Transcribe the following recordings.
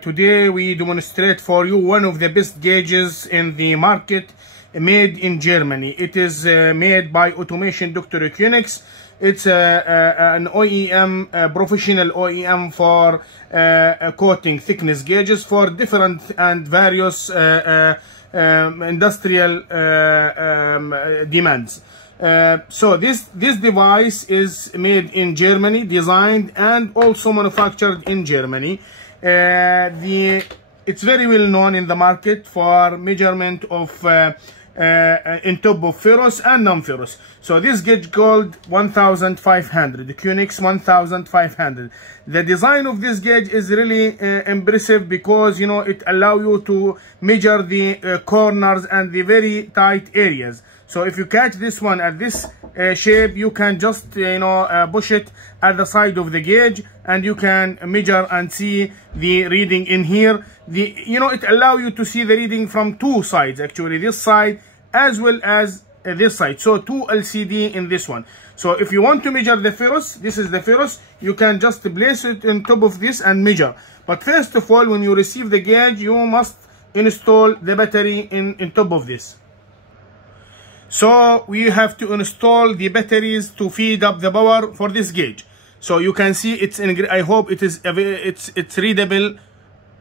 Today we demonstrate for you one of the best gauges in the market, made in Germany. It is made by Automation Germany Qnix. It's an OEM, professional OEM for coating thickness gauges for different and various industrial demands. So this device is made in Germany, designed and also manufactured in Germany. It's very well known in the market for measurement of in top of ferrous and non-ferrous. So this gauge called 1500, the Qnix 1500. The design of this gauge is really impressive because it allows you to measure the corners and the very tight areas. So if you catch this one at this shape, you can just push it at the side of the gauge and you can measure and see the reading in here. It allows you to see the reading from two sides, actually, this side as well as this side. So two LCD in this one. So if you want to measure the ferrous, this is the ferrous, you can just place it on top of this and measure. But first of all, when you receive the gauge, you must install the battery in top of this. So we have to install the batteries to feed up the power for this gauge. So you can see it's I hope it's readable.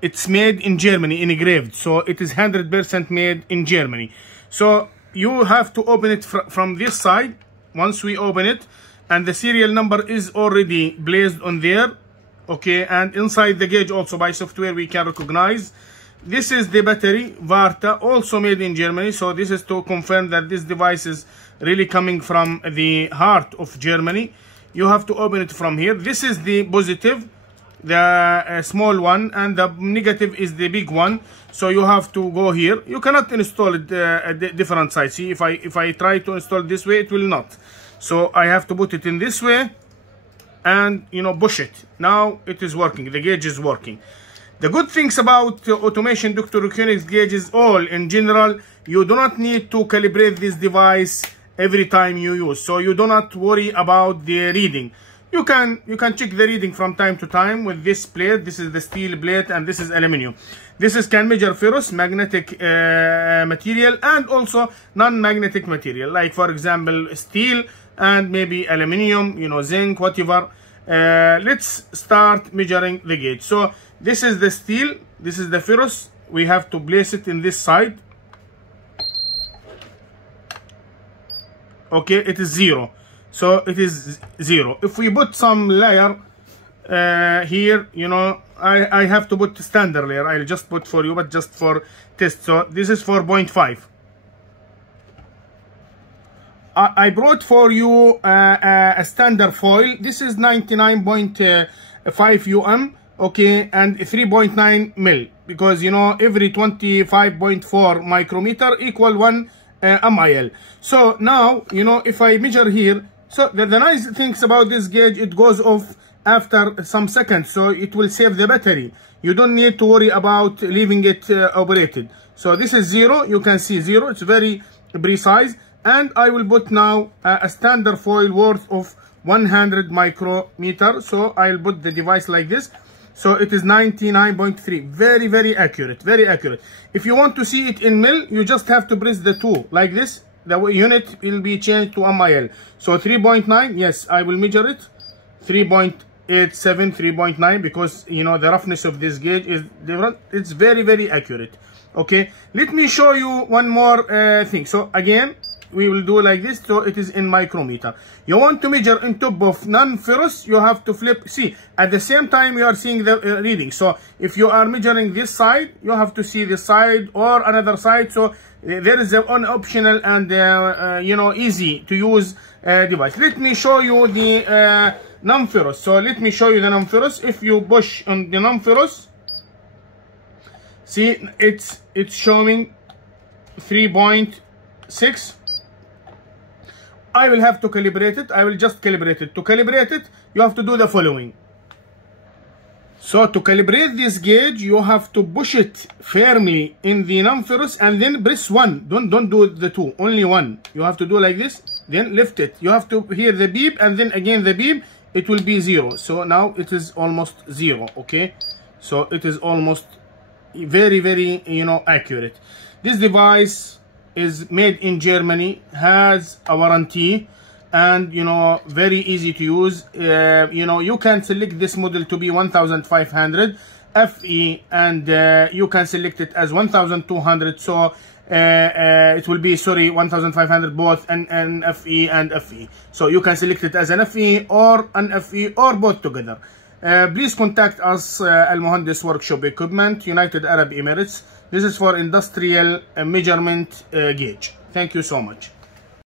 It's made in Germany, engraved. So it is 100% made in Germany. So you have to open it from this side. Once we open it, and the serial number is already placed on there, okay, and inside the gauge also by software we can recognize. This is the battery, Varta, also made in Germany. So this is to confirm that this device is really coming from the heart of Germany. You have to open it from here. This is the positive, the small one, and the negative is the big one. So you have to go here. You cannot install it at different sides. See, if I try to install it this way, it will not. So I have to put it in this way and push it. Now it is working. The gauge is working. The good things about Automation Germany Qnix gauges, all in general, you do not need to calibrate this device every time you use. So you do not worry about the reading. You can check the reading from time to time with this plate. This is the steel plate and this is aluminum. This can measure ferrous, magnetic material, and also non-magnetic material, like for example steel and maybe aluminum, zinc, whatever. Let's start measuring the gauge. So this is the steel, this is the ferrous. We have to place it in this side. Okay, it is 0. So it is 0. If we put some layer here, I have to put standard layer. I'll just put for you, but just for test. So this is 4.5. I brought for you a standard foil. This is 99.5 okay, and 3.9 mil, because every 25.4 micrometer equal 1 mil. So now if I measure here, so the nice things about this gauge, it goes off after some seconds, so it will save the battery. You don't need to worry about leaving it operated. So this is 0. You can see 0. It's very precise. And I will put now a standard foil worth of 100 micrometer. So I'll put the device like this. So it is 99.3. Very, very accurate. Very accurate. If you want to see it in mil, you just have to press the 2 like this. The unit will be changed to mil. So 3.9. Yes, I will measure it. 3.87, 3.9, because the roughness of this gauge is different. It's very, very accurate. Okay. Let me show you one more thing. So again, we will do like this. So it is in micrometer. You want to measure on top of non-ferrous, you have to flip. See, at the same time you are seeing the reading. So if you are measuring this side, you have to see this side or another side. So there is an optional and easy to use device. Let me show you the non-ferrous. So let me show you the non-ferrous. If you push on the non-ferrous, see, it's showing 3.6. I will have to calibrate it. I will just calibrate it. To calibrate it, you have to do the following. So to calibrate this gauge, you have to push it firmly in the non-ferrous and then press 1. Don't do the 2, only 1. You have to do like this, then lift it. You have to hear the beep and then again the beep. it will be 0. So now it is almost 0. Okay, so it is almost very, very, you know, accurate. This device is made in Germany, has a warranty, and you know, very easy to use. You know, you can select this model to be 1500 FE, and you can select it as 1200. So it will be, sorry, 1500 both and FE and FE. So you can select it as an FE or an FE or both together. Please contact us, Al Muhandis Workshop Equipment, United Arab Emirates. This is for industrial measurement gauge. Thank you so much.